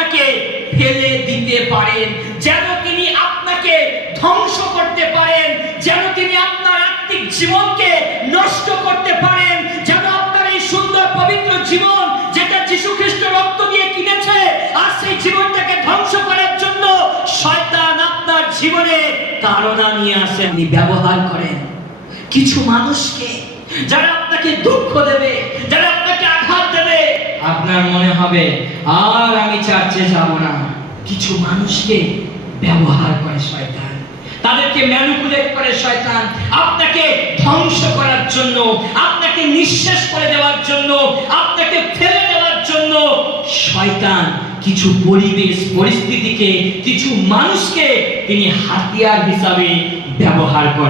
আপনাকে ফেলে দিতে পারেন, যেন তিনি আপনাকে ধ্বংস করতে পারেন, যেন তিনি আপনার আত্মিক জীবনকে নষ্ট করতে পারেন, যেন আপনার এই সুন্দর পবিত্র জীবন যেটা যীশু খ্রিস্ট রক্ত দিয়ে কিনেছে, আর সেই জীবনটাকে ধ্বংস করার জন্য শয়তান আপনার জীবনে তাড়না নিয়ে আসে। আপনি ব্যবহার করেন কিছু মানুষকে, যারা আপনাকে দুঃখ দেবে, যারা আপনাকে আঘাত দেবে। আপনার মনে হবে আর আমি চার্চে যাব না। কিছু মানুষকে ব্যবহার করে শয়তান, তাদেরকে ম্যানিপুলেট করে শয়তান আপনাকে ধ্বংস করার জন্য, আপনাকে নিঃশেষ করে দেওয়ার জন্য, আপনাকে ফেলে দেওয়ার জন্য। শয়তান কিছু পরিবেশ পরিস্থিতিকে, কিছু মানুষকে তিনি হাতিয়ার হিসাবে ব্যবহার করে।